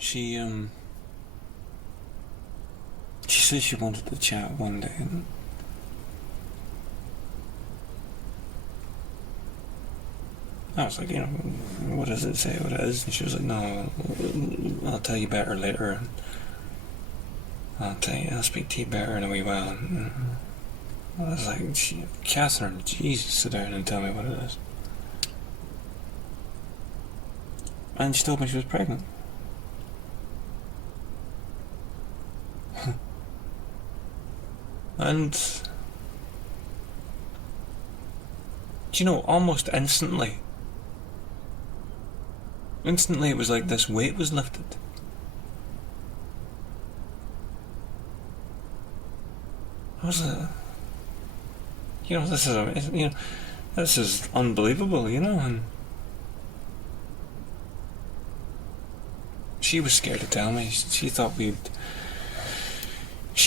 she she said she wanted to chat one day, and I was like, what does it say? What it is? And she was like, no, I'll tell you better later. And I'll speak to you better in a wee while. And I was like, Katherine, Jesus, sit down and tell me what it is. And she told me she was pregnant. And, almost instantly it was like this weight was lifted. I was this is unbelievable, and she was scared to tell me. She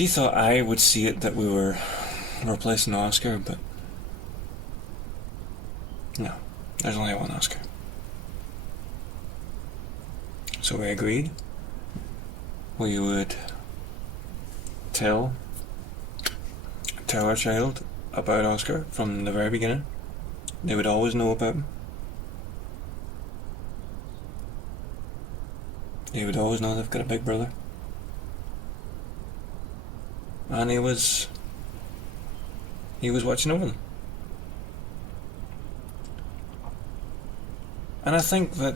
thought I would see it that we were replacing Oscar, but no, there's only one Oscar. So we agreed we would tell our child about Oscar from the very beginning. They would always know about him. They would always know they've got a big brother. And he was watching over them. And I think that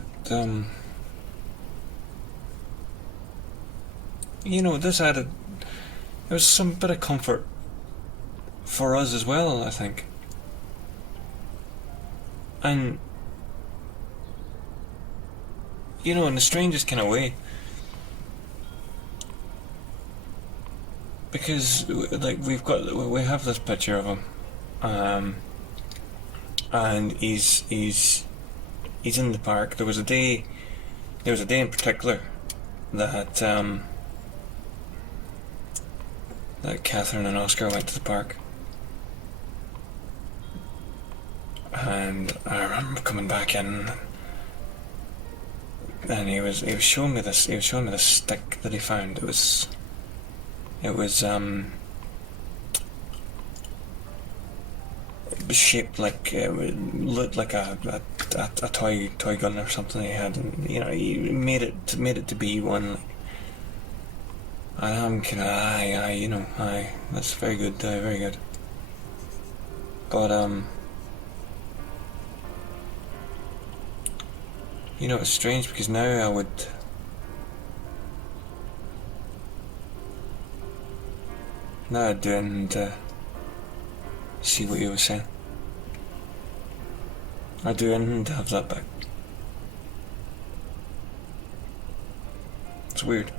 this added, there was some bit of comfort for us as well, I think. And in the strangest kind of way, because we have this picture of him, and he's in the park. There was a day in particular that Katherine and Oscar went to the park, and I remember coming back in, and he was showing me this stick that he found. It was shaped like, it looked like a toy gun or something he had, and he made it to be one. And I'm kind of aye, that's very good, very good. But it's strange because now I'd do it and see what you were saying. I'd do anything to have that back. It's weird.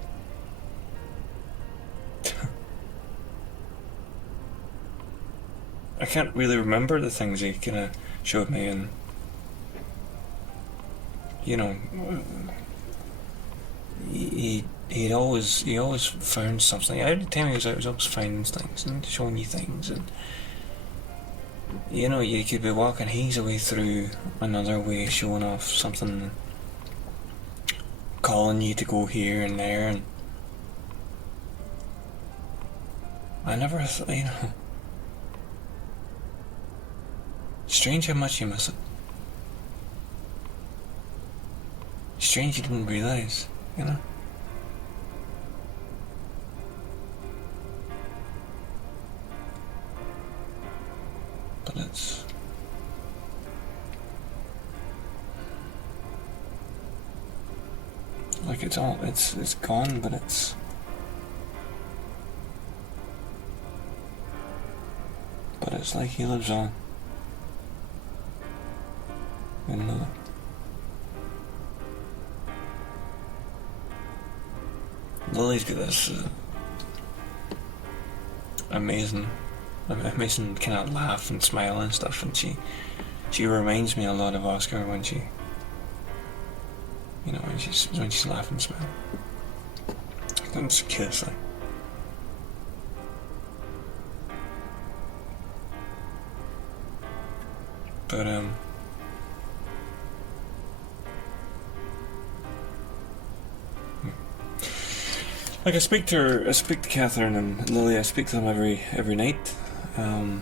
I can't really remember the things he kind of showed me, and he always found something. Every time he was out, he was always finding things and showing you things, and you could be walking, he's away through another way, showing off something, calling you to go here and there, and I never thought, strange how much you miss it. Strange you didn't realise, But it's like it's gone, but it's like he lives on. Lily's got this amazing kind of laugh and smile and stuff, and she reminds me a lot of Oscar when when she's laughing and smiling. It's a kiss, like. But Like I speak to Katherine and Lily. I speak to them every night. Um,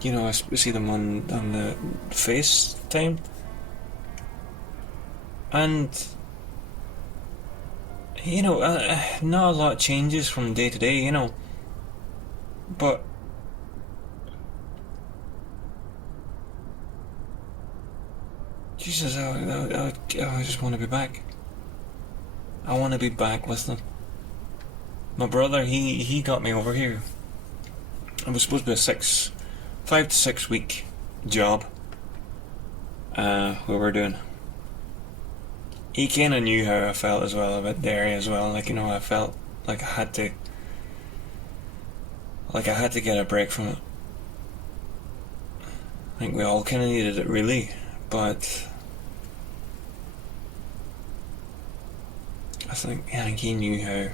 see them on the FaceTime, and not a lot changes from day to day. But Jesus, I just want to be back. I want to be back with them. My brother, he got me over here. It was supposed to be a 5 to 6 week job. We were doing. He kind of knew how I felt as well about Derry as well. Like I felt like I had to get a break from it. I think we all kind of needed it really, but I think he knew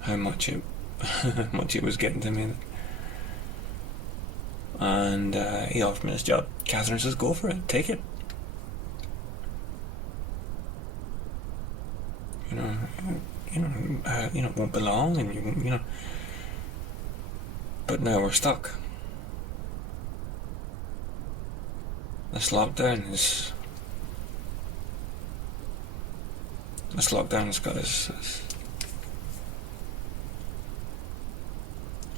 how much it how much it was getting to me, and he offered me this job. Katherine says, "Go for it, take it." You know, it won't be long, and But now we're stuck. This lockdown is. This lockdown has got us.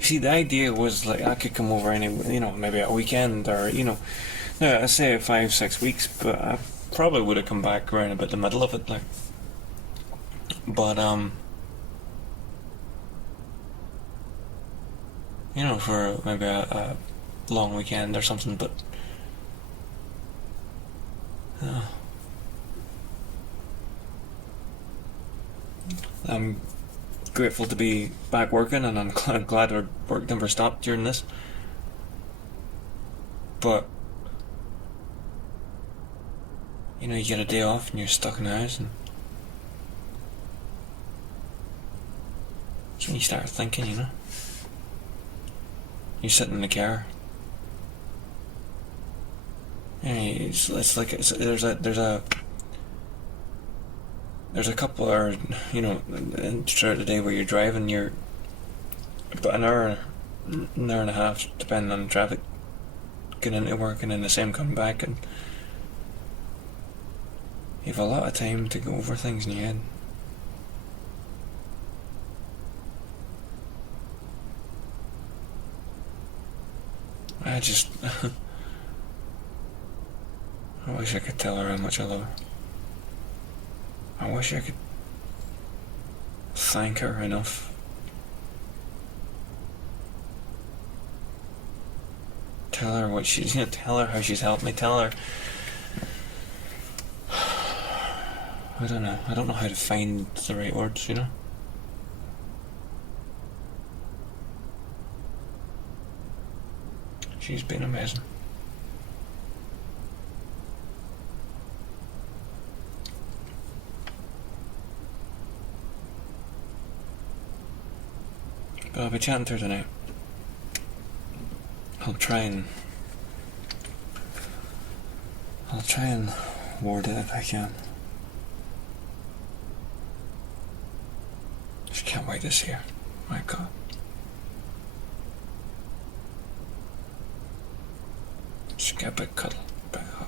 See, the idea was like I could come over maybe a weekend or now I say 5 6 weeks, but I probably would have come back around about the middle of it, like. But for maybe a long weekend or something. But uh, I'm grateful to be back working, and I'm glad our work never stopped during this. But you get a day off and you're stuck in the house, and that's when you start thinking. You're sitting in the car. It's like there's a couple hours, throughout the day where you're driving. You're about an hour and a half, depending on traffic, getting into work and then the same coming back, and you have a lot of time to go over things in your head. I just, I wish I could tell her how much I love her. I wish I could thank her enough. Tell her what she's, tell her how she's helped me. Tell her. I don't know. I don't know how to find the right words. She's been amazing. But I'll be chatting to her tonight. I'll try and word it if I can. Just can't wait to see her. My God. Just get a big cuddle, big hug.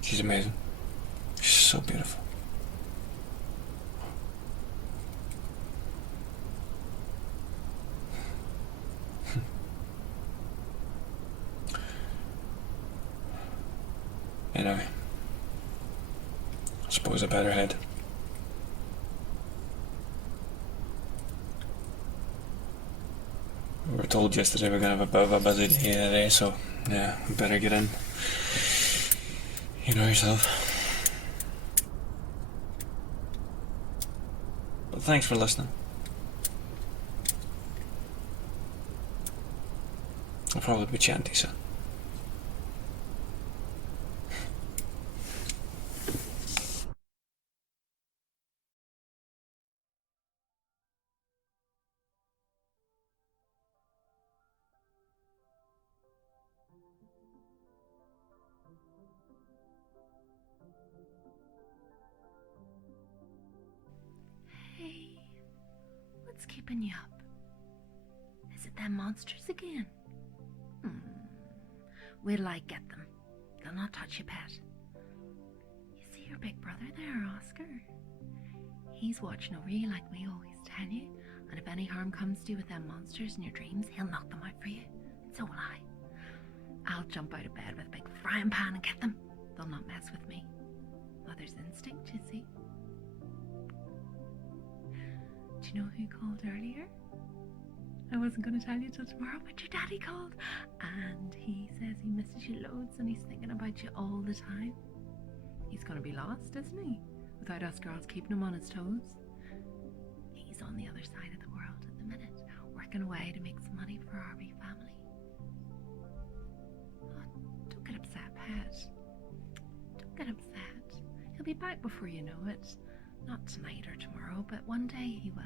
She's amazing. She's so beautiful. Anyway, I suppose I better head. We were told yesterday we're going to have a bit of a busy day today, so yeah, we better get in. You know yourself. But thanks for listening. I'll probably be chatting to you soon. keeping you up? Is it them monsters again? Wait till I get them. They'll not touch your pet. You see your big brother there, Oscar? He's watching over you like we always tell you, and if any harm comes to you with them monsters in your dreams, he'll knock them out for you, and so will I. I'll jump out of bed with a big frying pan and get them. They'll not mess with me. Mother's instinct, you see. Do you know who called earlier? I wasn't going to tell you till tomorrow, but your daddy called, and he says he misses you loads and he's thinking about you all the time. He's going to be lost, isn't he? Without us girls keeping him on his toes. He's on the other side of the world at the minute, working away to make some money for our wee family. Oh, don't get upset, Pet. Don't get upset. He'll be back before you know it. Not tonight or tomorrow, but one day he will.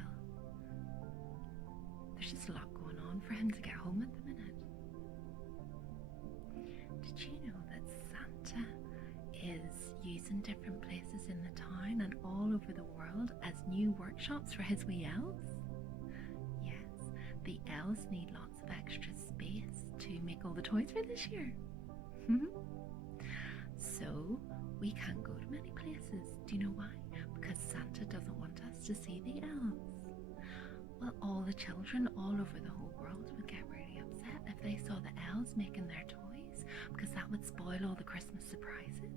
There's just a lot going on for him to get home at the minute. Did you know that Santa is using different places in the town and all over the world as new workshops for his wee elves? Yes, the elves need lots of extra space to make all the toys for this year. So we can't go to many places. Do you know why? Because Santa doesn't want us to see the elves. Well, all the children all over the whole world would get really upset if they saw the elves making their toys, because that would spoil all the Christmas surprises.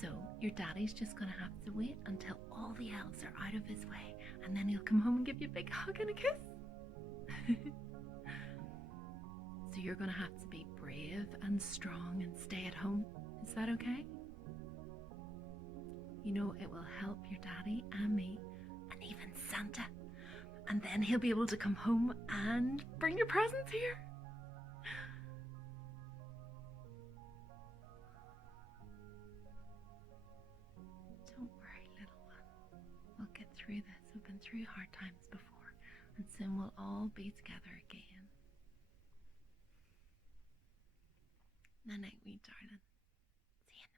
So your daddy's just going to have to wait until all the elves are out of his way, and then he'll come home and give you a big hug and a kiss. So you're going to have to be brave and strong and stay at home. Is that okay? You know, it will help your daddy and me and even Santa. And then he'll be able to come home and bring your presents here. Don't worry, little one. We'll get through this. We've been through hard times before, and soon we'll all be together again. Night night, wee darling. See you in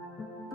the morning.